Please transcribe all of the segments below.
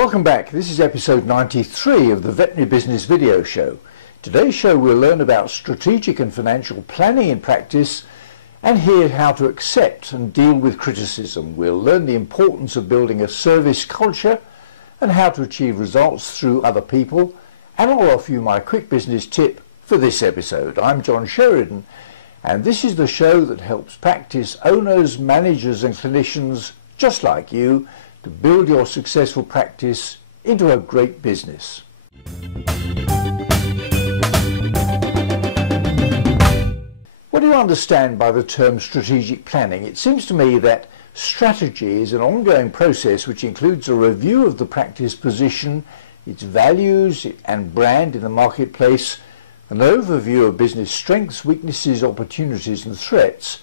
Welcome back. This is episode 93 of the Veterinary Business Video Show. Today's show we'll learn about strategic and financial planning in practice and hear how to accept and deal with criticism. We'll learn the importance of building a service culture and how to achieve results through other people, and I'll offer you my quick business tip for this episode. I'm John Sheridan, and this is the show that helps practice owners, managers and clinicians just like you to build your successful practice into a great business. What do you understand by the term strategic planning? It seems to me that strategy is an ongoing process which includes a review of the practice position, its values and brand in the marketplace, an overview of business strengths, weaknesses, opportunities and threats,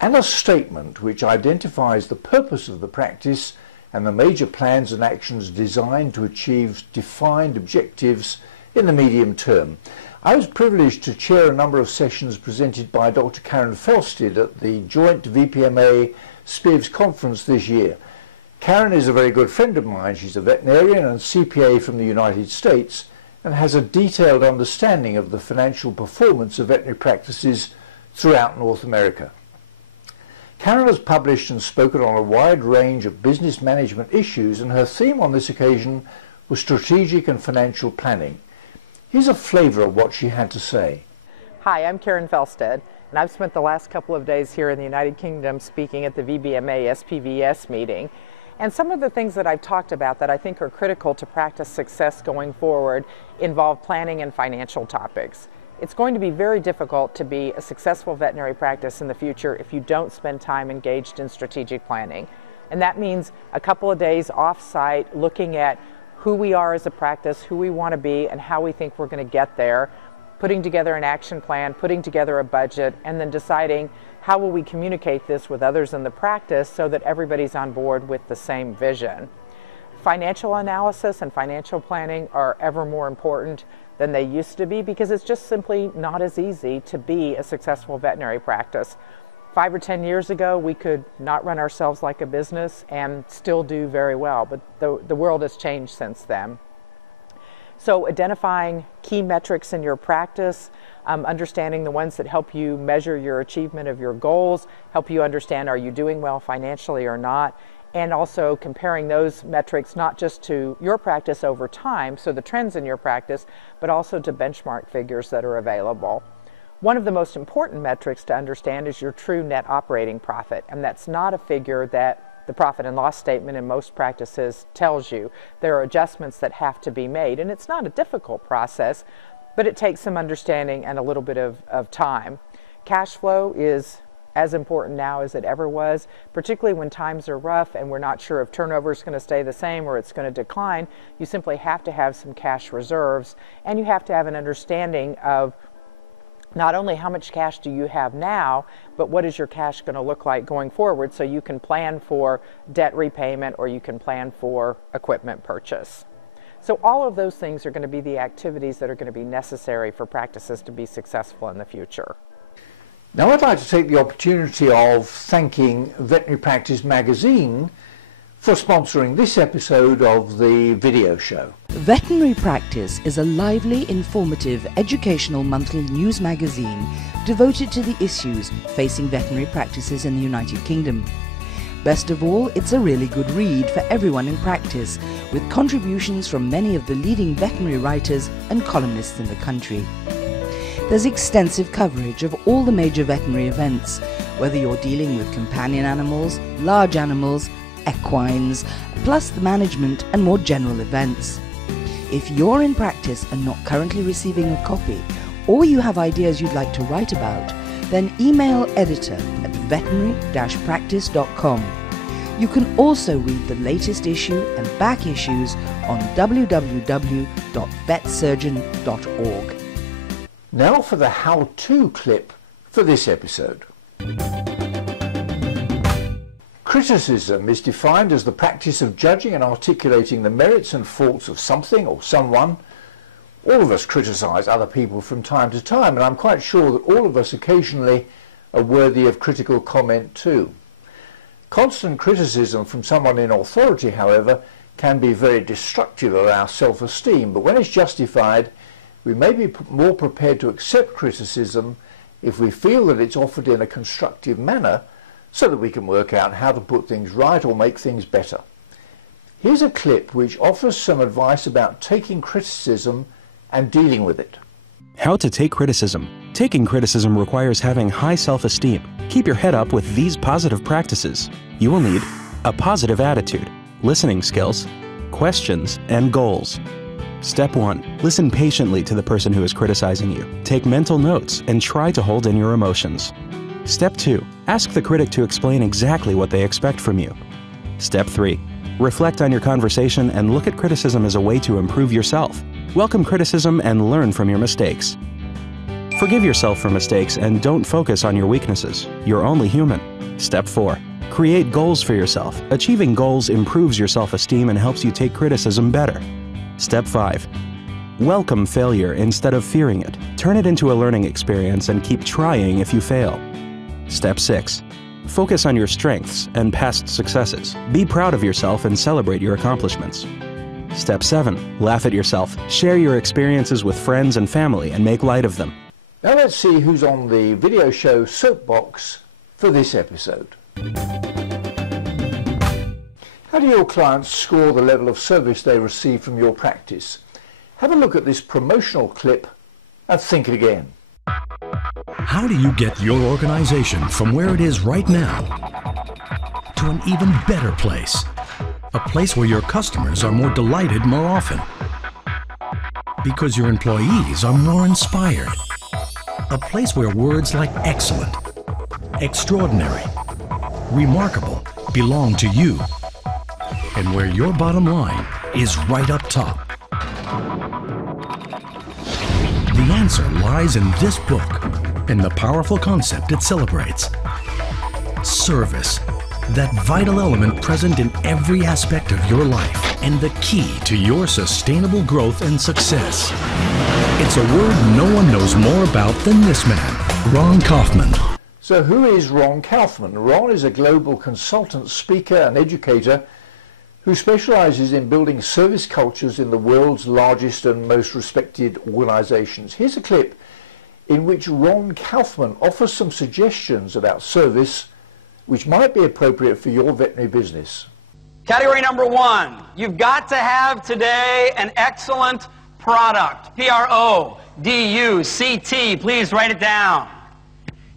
and a statement which identifies the purpose of the practice and the major plans and actions designed to achieve defined objectives in the medium term. I was privileged to chair a number of sessions presented by Dr. Karen Felsted at the joint VPMA SPIVS conference this year. Karen is a very good friend of mine. She's a veterinarian and CPA from the United States and has a detailed understanding of the financial performance of veterinary practices throughout North America. Karen has published and spoken on a wide range of business management issues, and her theme on this occasion was strategic and financial planning. Here's a flavour of what she had to say. Hi, I'm Karen Felsted, and I've spent the last couple of days here in the United Kingdom speaking at the VBMA SPVS meeting. And some of the things that I've talked about that I think are critical to practice success going forward involve planning and financial topics. It's going to be very difficult to be a successful veterinary practice in the future if you don't spend time engaged in strategic planning. And that means a couple of days off-site looking at who we are as a practice, who we want to be, and how we think we're going to get there, putting together an action plan, putting together a budget, and then deciding how will we communicate this with others in the practice so that everybody's on board with the same vision. Financial analysis and financial planning are ever more important than they used to be because it's just simply not as easy to be a successful veterinary practice. 5 or 10 years ago, we could not run ourselves like a business and still do very well, but the world has changed since then. So identifying key metrics in your practice, understanding the ones that help you measure your achievement of your goals, help you understand are you doing well financially or not, and also comparing those metrics not just to your practice over time, so the trends in your practice, but also to benchmark figures that are available. One of the most important metrics to understand is your true net operating profit, and that's not a figure that the profit and loss statement in most practices tells you. There are adjustments that have to be made, and it's not a difficult process, but it takes some understanding and a little bit of time. Cash flow is as important now as it ever was, particularly when times are rough and we're not sure if turnover is going to stay the same or it's going to decline. You simply have to have some cash reserves, and you have to have an understanding of not only how much cash do you have now, but what is your cash going to look like going forward so you can plan for debt repayment or you can plan for equipment purchase. So all of those things are going to be the activities that are going to be necessary for practices to be successful in the future. Now I'd like to take the opportunity of thanking Veterinary Practice Magazine for sponsoring this episode of the video show. Veterinary Practice is a lively, informative, educational monthly news magazine devoted to the issues facing veterinary practices in the United Kingdom. Best of all, it's a really good read for everyone in practice, with contributions from many of the leading veterinary writers and columnists in the country. There's extensive coverage of all the major veterinary events, whether you're dealing with companion animals, large animals, equines, plus the management and more general events. If you're in practice and not currently receiving a copy, or you have ideas you'd like to write about, then email editor@veterinary-practice.com. You can also read the latest issue and back issues on www.vetsurgeon.org. Now for the how-to clip for this episode. Criticism is defined as the practice of judging and articulating the merits and faults of something or someone. All of us criticize other people from time to time, and I'm quite sure that all of us occasionally are worthy of critical comment too. Constant criticism from someone in authority, however, can be very destructive of our self-esteem, but when it's justified, we may be more prepared to accept criticism if we feel that it's offered in a constructive manner so that we can work out how to put things right or make things better. Here's a clip which offers some advice about taking criticism and dealing with it. How to take criticism. Taking criticism requires having high self-esteem. Keep your head up with these positive practices. You will need a positive attitude, listening skills, questions, and goals. Step 1. Listen patiently to the person who is criticizing you. Take mental notes and try to hold in your emotions. Step 2. Ask the critic to explain exactly what they expect from you. Step 3. Reflect on your conversation and look at criticism as a way to improve yourself. Welcome criticism and learn from your mistakes. Forgive yourself for mistakes and don't focus on your weaknesses. You're only human. Step 4. Create goals for yourself. Achieving goals improves your self-esteem and helps you take criticism better. Step 5. Welcome failure instead of fearing it. Turn it into a learning experience and keep trying if you fail. Step 6. Focus on your strengths and past successes. Be proud of yourself and celebrate your accomplishments. Step 7. Laugh at yourself. Share your experiences with friends and family and make light of them. Now let's see who's on the video show Soapbox for this episode. How do your clients score the level of service they receive from your practice? Have a look at this promotional clip and think again. How do you get your organization from where it is right now to an even better place? A place where your customers are more delighted more often. Because your employees are more inspired. A place where words like excellent, extraordinary, remarkable belong to you. And where your bottom line is right up top. The answer lies in this book and the powerful concept it celebrates. Service, that vital element present in every aspect of your life and the key to your sustainable growth and success. It's a word no one knows more about than this man, Ron Kaufman. So who is Ron Kaufman? Ron is a global consultant, speaker and educator who specializes in building service cultures in the world's largest and most respected organizations. Here's a clip in which Ron Kaufman offers some suggestions about service which might be appropriate for your veterinary business. Category number 1, you've got to have today an excellent product. P-R-O-D-U-C-T, please write it down.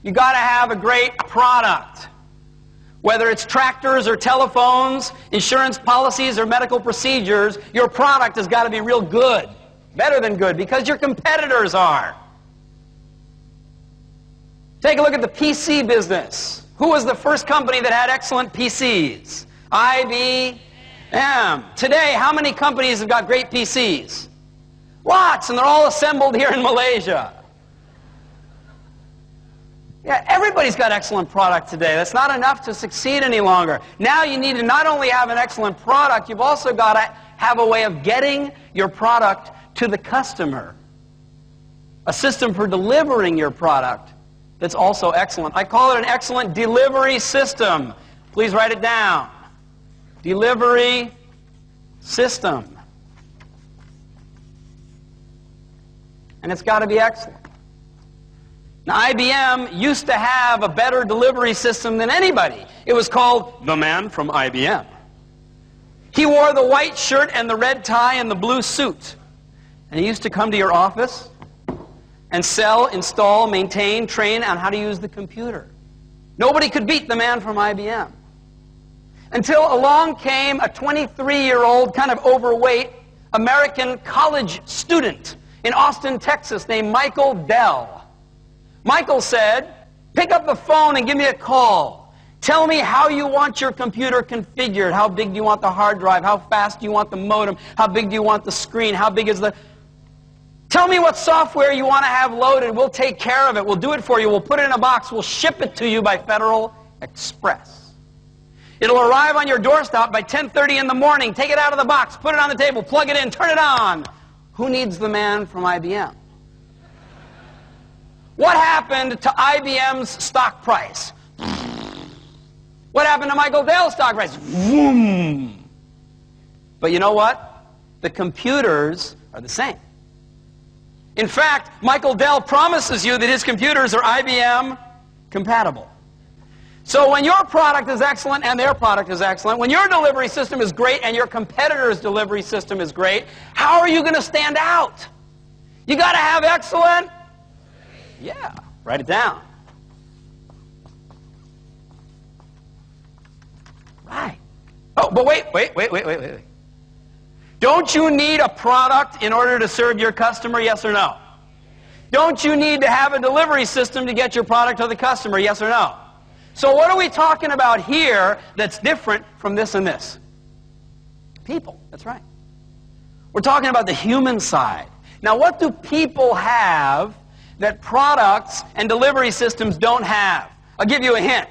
You've got to have a great product. Whether it's tractors or telephones, insurance policies or medical procedures, your product has got to be real good. Better than good, because your competitors are. Take a look at the PC business. Who was the first company that had excellent PCs? IBM. Today, how many companies have got great PCs? Lots, and they're all assembled here in Malaysia. Yeah, everybody's got excellent product today. That's not enough to succeed any longer. Now you need to not only have an excellent product, you've also got to have a way of getting your product to the customer. A system for delivering your product that's also excellent. I call it an excellent delivery system. Please write it down. Delivery system. And it's got to be excellent. Now, IBM used to have a better delivery system than anybody. It was called the man from IBM. He wore the white shirt and the red tie and the blue suit. And he used to come to your office and sell, install, maintain, train on how to use the computer. Nobody could beat the man from IBM. Until along came a 23-year-old, kind of overweight, American college student in Austin, Texas, named Michael Dell. Michael said, pick up the phone and give me a call. Tell me how you want your computer configured. How big do you want the hard drive? How fast do you want the modem? How big do you want the screen? How big is the... Tell me what software you want to have loaded. We'll take care of it. We'll do it for you. We'll put it in a box. We'll ship it to you by Federal Express. It'll arrive on your doorstep by 10:30 in the morning. Take it out of the box, put it on the table, plug it in, turn it on. Who needs the man from IBM? What happened to IBM's stock price? What happened to Michael Dell's stock price? Vroom. But you know what? The computers are the same. In fact, Michael Dell promises you that his computers are IBM compatible. So when your product is excellent and their product is excellent, when your delivery system is great and your competitor's delivery system is great, how are you going to stand out? You got to have excellent. Yeah, write it down. Right. Oh, but wait. Don't you need a product in order to serve your customer, yes or no? Don't you need to have a delivery system to get your product to the customer, yes or no? So what are we talking about here that's different from this and this? People, that's right. We're talking about the human side. Now, what do people have that products and delivery systems don't have? I'll give you a hint.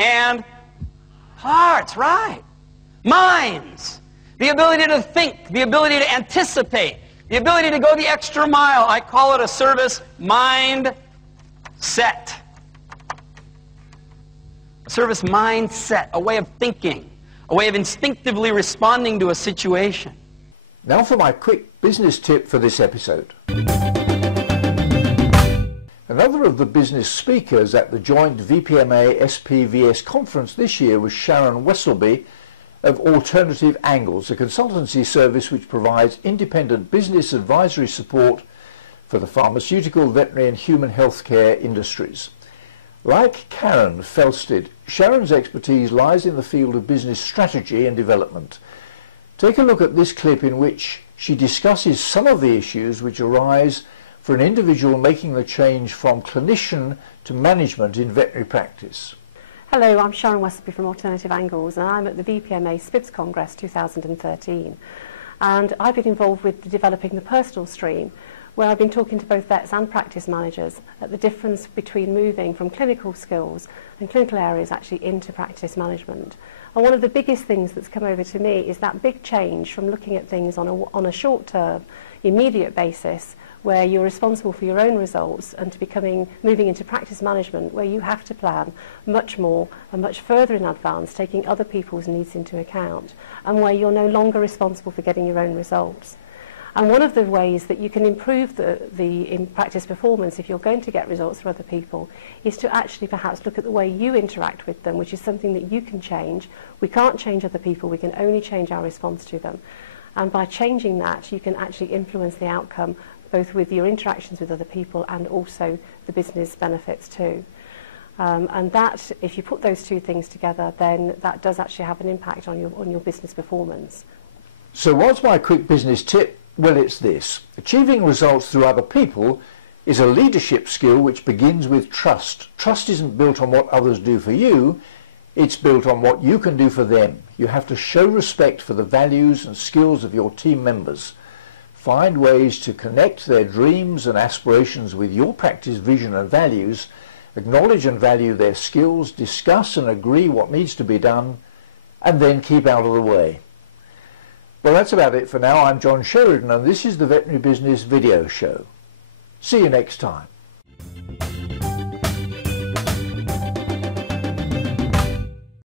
And hearts, right. Minds. The ability to think, the ability to anticipate, the ability to go the extra mile. I call it a service mindset. A service mindset, a way of thinking, a way of instinctively responding to a situation. Now for my quick business tip for this episode. Another of the business speakers at the joint VPMA SPVS conference this year was Sharon Wesselby of Alternative Angles, a consultancy service which provides independent business advisory support for the pharmaceutical, veterinary and human healthcare industries. Like Karen Felsted, Sharon's expertise lies in the field of business strategy and development. Take a look at this clip in which she discusses some of the issues which arise for an individual making the change from clinician to management in veterinary practice. Hello, I'm Sharon Wesselby from Alternative Angles, and I'm at the VPMA SPIVS Congress 2013. And I've been involved with developing the personal stream, where I've been talking to both vets and practice managers at the difference between moving from clinical skills and clinical areas actually into practice management. And one of the biggest things that's come over to me is that big change from looking at things on a short-term, immediate basis, where you're responsible for your own results, and to moving into practice management, where you have to plan much more and much further in advance, taking other people's needs into account, and where you're no longer responsible for getting your own results. And one of the ways that you can improve the in-practice performance, if you're going to get results for other people, is to actually perhaps look at the way you interact with them, which is something that you can change. We can't change other people, we can only change our response to them. And by changing that, you can actually influence the outcome, both with your interactions with other people and also the business benefits too. And that, if you put those two things together, then that does actually have an impact on your business performance. So what's my quick business tip? Well, it's this. Achieving results through other people is a leadership skill which begins with trust. Trust isn't built on what others do for you, it's built on what you can do for them. You have to show respect for the values and skills of your team members. Find ways to connect their dreams and aspirations with your practice vision and values, acknowledge and value their skills, discuss and agree what needs to be done, and then keep out of the way. Well, that's about it for now. I'm John Sheridan, and this is the Veterinary Business Video Show. See you next time.